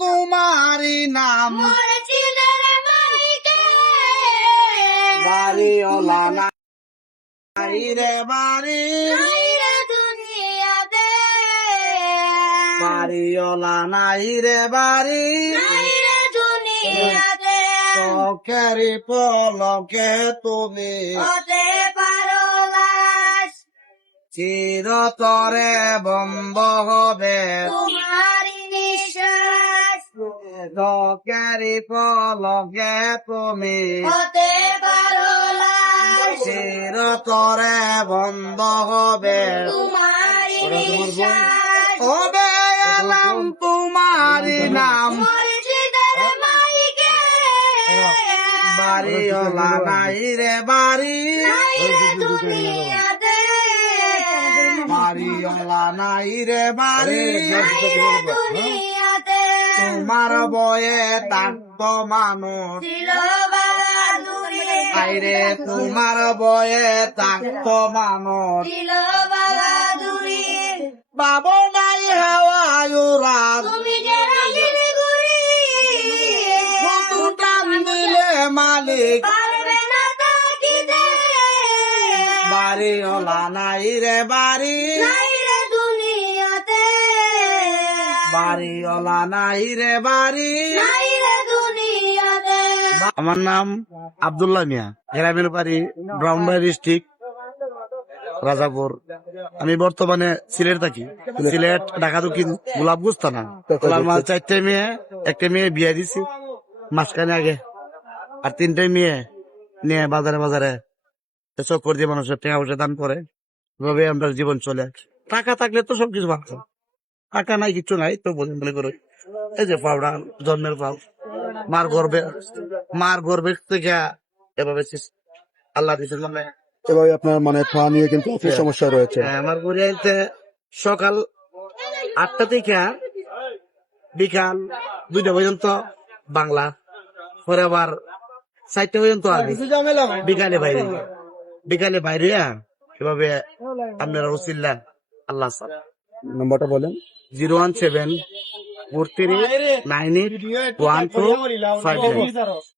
তোমারি নাম বাড়ি ওলা নাই রে বাড়ি বাড়ি ওলা নাই রে বাড়ি চোখেরি পলকে তুমি চিরতরে বন্ধ হবে চোখেরি পলকে তুমি চিরতরে বন্ধ হবে হবে এলাম তোমারি নাম বাড়ি ওলা নাই রে বাড়ি বাড়ি ওলা নাই রে বাড়ি তোমার বয়ে তাক্ত মানুষ আইরে তোমার বয়ে তাক্ত মানুষ বাবু নাই হাওয়া টান দিলে মালিক বাড়ি ওলা নাই রে বাড়ি বাড়ি ওলা নাই রে বাড়ি আমার নাম আব্দুল্লাহ মিয়া, গ্রামের বাড়ি ব্রাহ্মণবাড়িয়া ডিস্ট্রিক্ট রাজাপুর। আমি বর্তমানে সিলেট থাকি, সিলেট ঢাকা দক্ষিণ গোলাপগঞ্জ থানা। আমার 4টে মেয়ে, একটা মেয়ে বিয়ে দিছি মাসখানে আগে, আর 3টে মেয়ে নিয়ে বাজারে বাজারে চক্কর দিয়ে মানুষের টাকা পয়সা দান করে। এভাবে আমরা জীবন চলে। টাকা থাকলে তো সবকিছু ভাবতো, টাকা নাই, কিছু নাই তো বোঝেন বলে করে। এই যে পাউডার জন্মের পাও মার গর্ভের থেকে এভাবে আল্লাহ দিচ্ছেন। এভাবে আপনার মানে পা নিয়ে কিন্তু অনেক সমস্যা রয়েছে। আমার গড়িয়াতে সকাল 8টা থেকে বিকাল 2টা পর্যন্ত বাংলা, পরে আবার 4টা পর্যন্ত আগে বিকালে বাইরে এভাবে আপনারা ওসিল্লা আল্লাহ। নাম্বারটা বলেন। 01743981259।